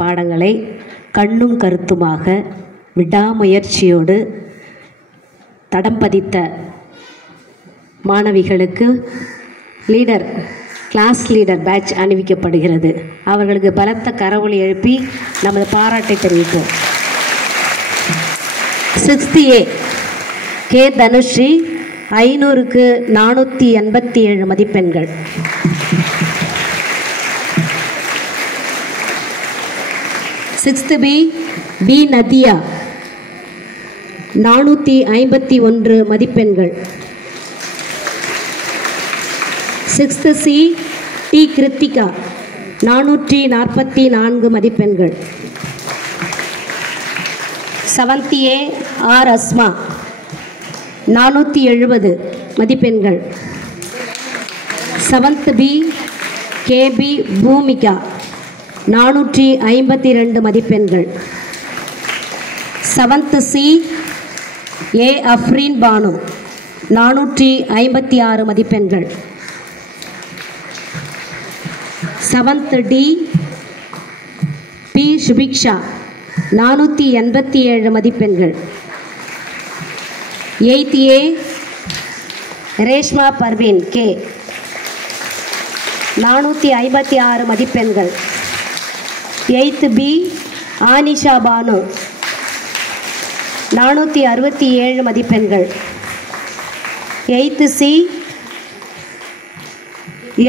பாடங்களை கண்ணும் கருத்துமாக விடாமுயற்சியோடு தடம் பதித்த மாணவிகளுக்கு கிளாஸ் லீடர் பேட்ச் அணிவிக்கப்படுகிறது. அவர்களுக்கு பலத்த கரவொலி எழுப்பி நமது பாராட்டை தெரிவிப்போம். 6th A கே தனுஸ்ரீ 500க்கு 487 மதிப்பெண்கள். 6th B பி நதியா 451 மதிப்பெண்கள். 6th C டி கிருத்திகா 444 மதிப்பெண்கள். 7th A ஆர் அஸ்மா 470 மதிப்பெண்கள். 7th B K P Bhumika 452 மதிப்பெண்கள். 7th C ஏ அஃப்ரீன் பானு 456 மதிப்பெண்கள். 7th D பி சுபிக்ஷா 487 மதிப்பெண்கள். 8th A Reshma Parveen K 456 மதிப்பெண்கள். 8th B ஆனிஷா பானு 467 மதிப்பெண்கள். 8th C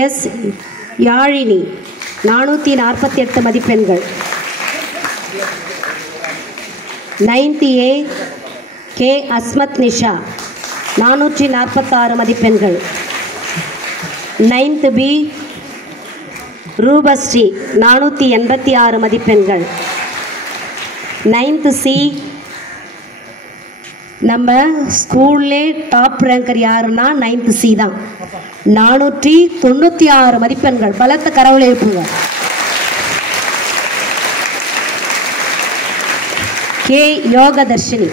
எஸ் யாழினி 448 மதிப்பெண்கள். 9th A K Asmat Nisha 446 மதிப்பெண்கள். 9th B ரூபஸ்ரீ 486 மதிப்பெண்கள். 9th C நம்ம ஸ்கூல்லே டாப் ரேங்கர் யாருன்னா 9th C தான், 496 மதிப்பெண்கள். பலத்த கரவொலி எழுப்புங்க. K Yogadharshini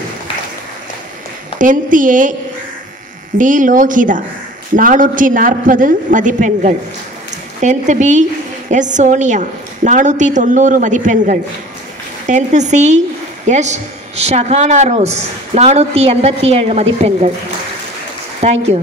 10th A D Lohitha 440 மதிப்பெண்கள். 10th B எஸ் சோனியா 490 மதிப்பெண்கள். 10th C S Shahana rose 487 மதிப்பெண்கள். தேங்க்யூ.